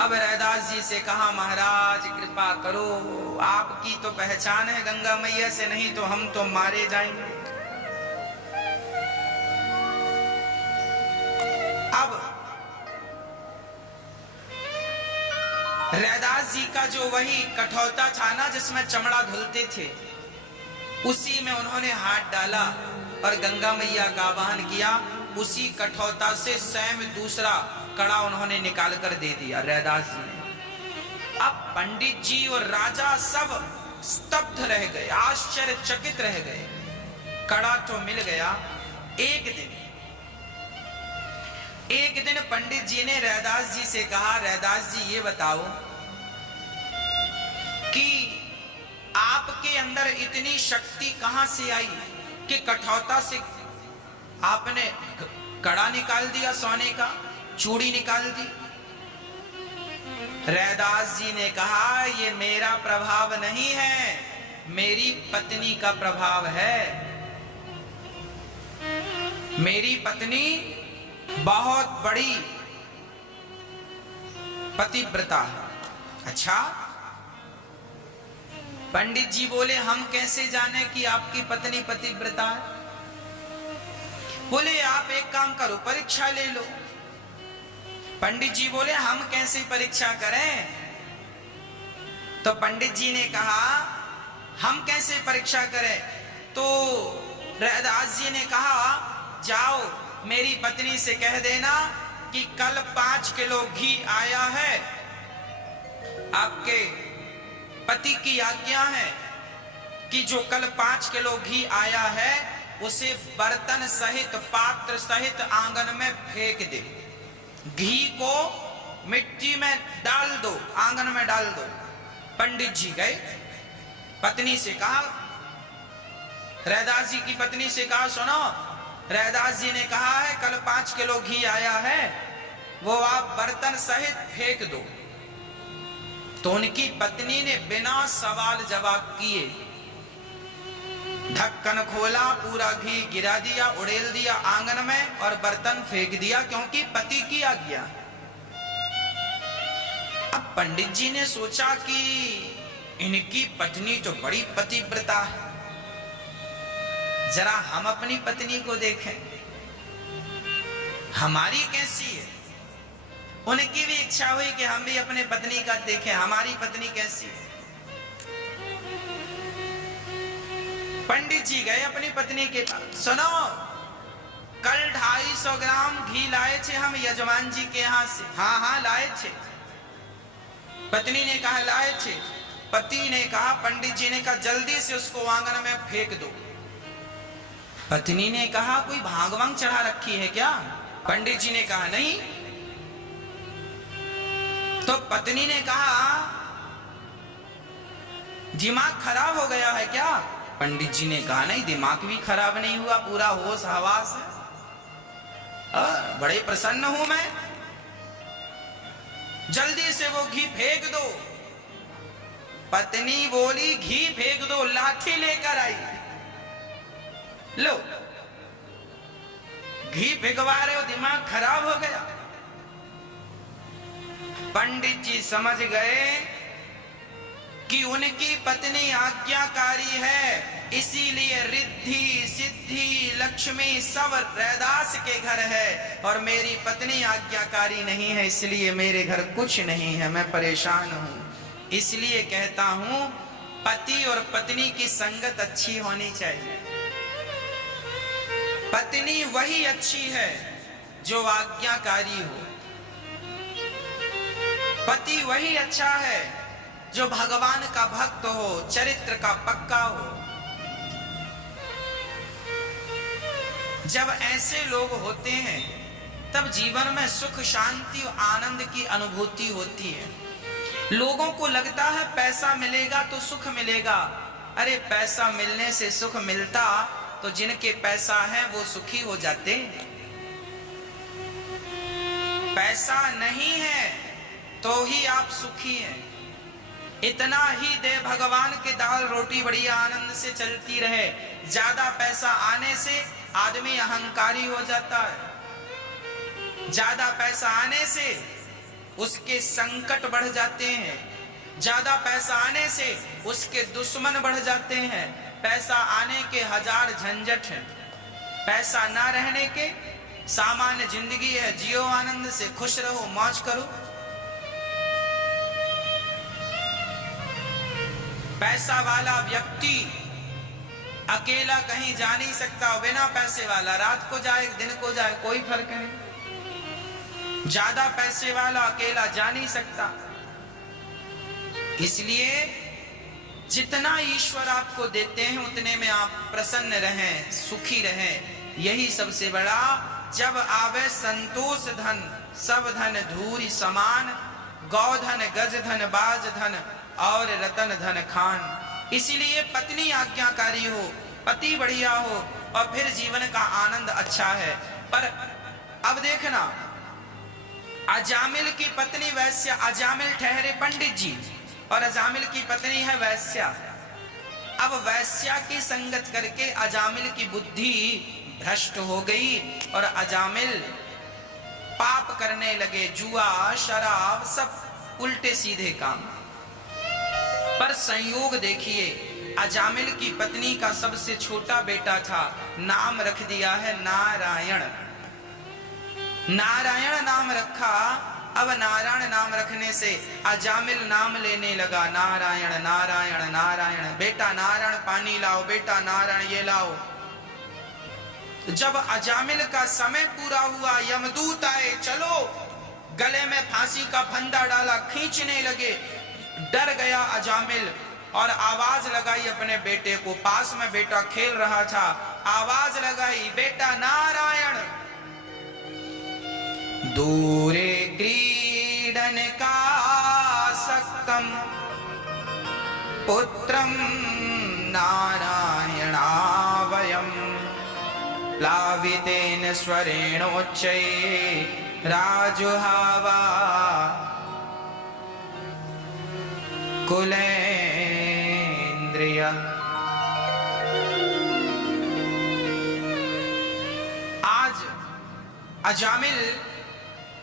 अब रैदास जी से कहा, महाराज कृपा करो, आपकी तो पहचान है गंगा मैया से, नहीं तो हम तो मारे जाएंगे। अब रैदास जी का जो वही कठौता था ना जिसमें चमड़ा धुलते थे, उसी में उन्होंने हाथ डाला और गंगा मैया का आवाहन किया। उसी कठौता से स्वयं दूसरा कड़ा उन्होंने निकाल कर दे दिया रैदास जी ने। अब पंडित जी और राजा सब स्तब्ध रह गए, आश्चर्यचकित रह गए। कड़ा तो मिल गया। एक दिन पंडित जी ने रैदास जी से कहा, रैदास जी ये बताओ कि आपके अंदर इतनी शक्ति कहां से आई कि कठौता से आपने कड़ा निकाल दिया, सोने का चूड़ी निकाल दी। रैदास जी ने कहा, ये मेरा प्रभाव नहीं है, मेरी पत्नी का प्रभाव है। मेरी पत्नी बहुत बड़ी पतिव्रता है। अच्छा, पंडित जी बोले, हम कैसे जाने कि आपकी पत्नी पतिव्रता है? बोले, आप एक काम करो, परीक्षा ले लो। पंडित जी बोले, हम कैसे परीक्षा करें? तो पंडित जी ने कहा, हम कैसे परीक्षा करें? तो रैदास जी ने कहा, जाओ मेरी पत्नी से कह देना कि कल 5 किलो घी आया है, आपके पति की आज्ञा है कि जो कल 5 किलो घी आया है उसे बर्तन सहित, पात्र सहित आंगन में फेंक दे। घी को मिट्टी में डाल दो, आंगन में डाल दो। पंडित जी गए, पत्नी से कहा, रैदास जी की पत्नी से कहा, सुनो, रैदास जी ने कहा है कल 5 किलो घी आया है, वो आप बर्तन सहित फेंक दो। तो उनकी पत्नी ने बिना सवाल जवाब किए ढक्कन खोला, पूरा घी गिरा दिया, उड़ेल दिया आंगन में और बर्तन फेंक दिया, क्योंकि पति की आज्ञा। अब पंडित जी ने सोचा कि इनकी पत्नी तो बड़ी पतिव्रता है, जरा हम अपनी पत्नी को देखें, हमारी कैसी है। उनकी भी इच्छा हुई कि हम भी अपने पत्नी का देखें, हमारी पत्नी कैसी है। पंडित जी गए अपनी पत्नी के पास, सुनो, कल 250 ग्राम घी लाए थे हम यजमान जी के यहां से। हाँ हाँ लाए थे। पत्नी ने कहा लाए थे। पति ने कहा, पंडित जी ने कहा जल्दी से उसको आंगन में फेंक दो। पत्नी ने कहा, कोई भांग वांग चढ़ा रखी है क्या? पंडित जी ने कहा नहीं। तो पत्नी ने कहा, दिमाग खराब हो गया है क्या? पंडित जी ने कहा नहीं, दिमाग भी खराब नहीं हुआ, पूरा होश हवास है, बड़े प्रसन्न हूं मैं, जल्दी से वो घी फेंक दो। पत्नी बोली, घी फेंक दो, लाठी लेकर आई, लो घी फेंकवा रहे हो, दिमाग खराब हो गया। पंडित जी समझ गए कि उनकी पत्नी आज्ञाकारी है, इसीलिए रिद्धि सिद्धि लक्ष्मी सब रैदास के घर है, और मेरी पत्नी आज्ञाकारी नहीं है, इसलिए मेरे घर कुछ नहीं है, मैं परेशान हूं। इसलिए कहता हूं, पति और पत्नी की संगत अच्छी होनी चाहिए। पत्नी वही अच्छी है जो आज्ञाकारी हो, पति वही अच्छा है जो भगवान का भक्त हो, चरित्र का पक्का हो। जब ऐसे लोग होते हैं तब जीवन में सुख शांति और आनंद की अनुभूति होती है। लोगों को लगता है पैसा मिलेगा तो सुख मिलेगा। अरे पैसा मिलने से सुख मिलता तो जिनके पैसा है वो सुखी हो जाते। पैसा नहीं है तो ही आप सुखी हैं। इतना ही दे भगवान के, दाल रोटी बढ़िया आनंद से चलती रहे। ज्यादा पैसा आने से आदमी अहंकारी हो जाता है, ज्यादा पैसा आने से उसके संकट बढ़ जाते हैं। ज्यादा पैसा आने से उसके दुश्मन बढ़ जाते हैं। पैसा आने के 1000 झंझट हैं, पैसा ना रहने के सामान्य जिंदगी है, जियो आनंद से, खुश रहो, मौज करो। पैसा वाला व्यक्ति अकेला कहीं जा नहीं सकता, बिना पैसे वाला रात को जाए दिन को जाए कोई फर्क नहीं। ज्यादा पैसे वाला अकेला जा नहीं सकता। इसलिए जितना ईश्वर आपको देते हैं उतने में आप प्रसन्न रहें, सुखी रहें, यही सबसे बड़ा। जब आवे संतोष धन, सब धन धूरी समान, गौधन गज धन बाज धन और रतन धन खान। इसीलिए पत्नी आज्ञाकारी हो, पति बढ़िया हो और फिर जीवन का आनंद अच्छा है। पर अब देखना, अजामिल की पत्नी वैश्या, अजामिल ठहरे पंडित जी और अजामिल की पत्नी है वैश्या। अब वैश्या की संगत करके अजामिल की बुद्धि भ्रष्ट हो गई और अजामिल पाप करने लगे, जुआ शराब सब उल्टे सीधे काम। पर संयोग देखिए, अजामिल की पत्नी का सबसे छोटा बेटा था, नाम रख दिया है नारायण। नारायण नाम रखा। अब नारायण नाम रखने से अजामिल नाम लेने लगा, नारायण नारायण नारायण, बेटा नारायण पानी लाओ, बेटा नारायण ये लाओ। जब अजामिल का समय पूरा हुआ, यमदूत आए, चलो, गले में फांसी का फंदा डाला, खींचने लगे। डर गया अजामिल और आवाज लगाई अपने बेटे को, पास में बेटा खेल रहा था, आवाज लगाई, बेटा नारायण। दूरे क्रीडन का सक्कम पुत्रम नारायणावयम प्लावितेन स्वरेणोच्चये राजुहावा कुलेन्द्रिय। आज अजामिल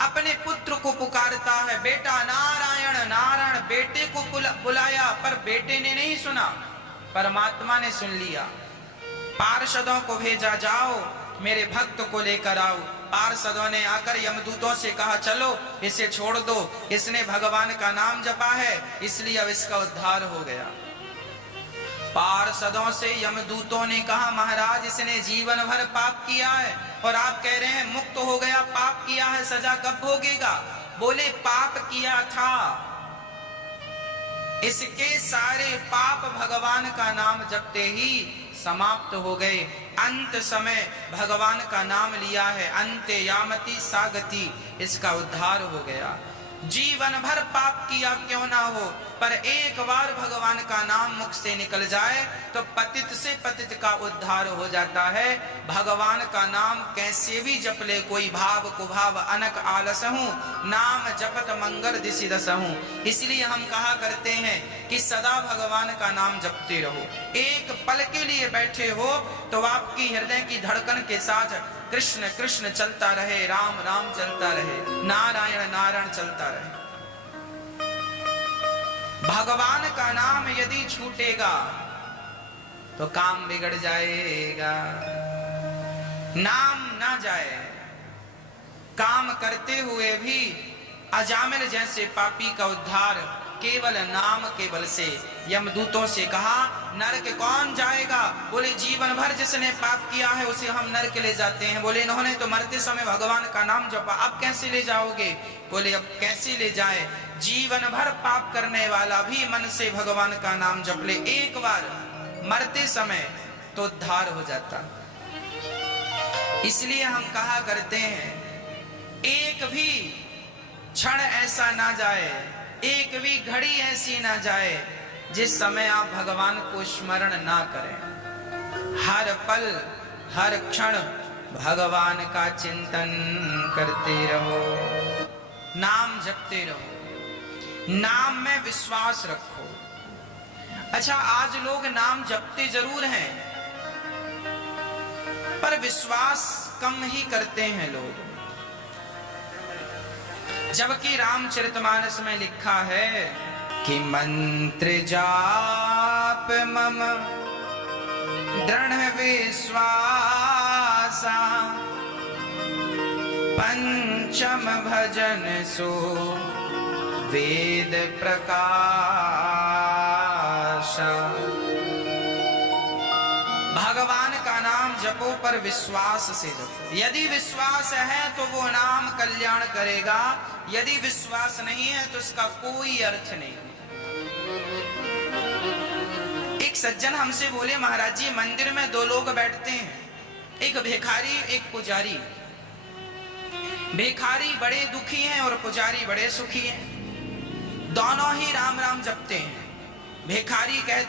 अपने पुत्र को पुकारता है, बेटा नारायण नारायण। बेटे को बुलाया पर बेटे ने नहीं सुना, परमात्मा ने सुन लिया। पार्षदों को भेजा, जाओ मेरे भक्त को लेकर आओ। पार्षदों ने आकर यमदूतों से कहा, चलो इसे छोड़ दो, इसने भगवान का नाम जपा है, इसलिए अब इसका उद्धार हो गया। पार्षदों से यमदूतों ने कहा, महाराज इसने जीवन भर पाप किया है और आप कह रहे हैं मुक्त हो गया, पाप किया है, सजा कब भोगेगा? बोले पाप किया था, इसके सारे पाप भगवान का नाम जपते ही समाप्त हो गए। अंत समय भगवान का नाम लिया है, अंते यामति सागति, इसका उद्धार हो गया। जीवन भर पाप किया क्यों ना हो, पर एक बार भगवान का नाम मुख से निकल जाए तो पतित से पतित का उद्धार हो जाता है। भगवान का नाम कैसे भी जप ले, कोई भाव कुभाव अनक आलस हूँ, नाम जपत मंगल दिशि दस हूँ। इसलिए हम कहा करते हैं कि सदा भगवान का नाम जपते रहो। एक पल के लिए बैठे हो तो आपकी हृदय की धड़कन के साथ कृष्ण कृष्ण चलता रहे, राम राम चलता रहे, नारायण नारायण चलता रहे। भगवान का नाम यदि छूटेगा तो काम बिगड़ जाएगा। नाम ना जाए, काम करते हुए भी अजामिल जैसे पापी का उद्धार केवल नाम के बल से। यमदूतों से कहा, नरक कौन जाएगा? बोले जीवन भर जिसने पाप किया है उसे हम नरक ले जाते हैं। बोले इन्होंने तो मरते समय भगवान का नाम जपा, अब कैसे ले जाओगे? बोले अब कैसे ले जाए, जीवन भर पाप करने वाला भी मन से भगवान का नाम जप ले एक बार मरते समय तो उद्धार हो जाता। इसलिए हम कहा करते हैं, एक भी क्षण ऐसा ना जाए, एक भी घड़ी ऐसी ना जाए जिस समय आप भगवान को स्मरण ना करें। हर पल हर क्षण भगवान का चिंतन करते रहो, नाम जपते रहो, नाम में विश्वास रखो। अच्छा, आज लोग नाम जपते जरूर हैं पर विश्वास कम ही करते हैं लोग। जबकि रामचरितमानस में लिखा है कि मंत्र जाप मम दृढ़ विश्वासा, पंचम भजन सो वेद प्रकाशा। भगवान का नाम जपो पर विश्वास से जपो। यदि विश्वास है तो वो नाम कल्याण करेगा, यदि विश्वास नहीं है तो उसका कोई अर्थ नहीं। एक सज्जन हमसे बोले, महाराज जी मंदिर में दो लोग बैठते हैं, एक भिखारी एक पुजारी। भिखारी बड़े दुखी हैं और पुजारी बड़े सुखी हैं, दोनों ही राम राम जपते हैं। भिखारी कहता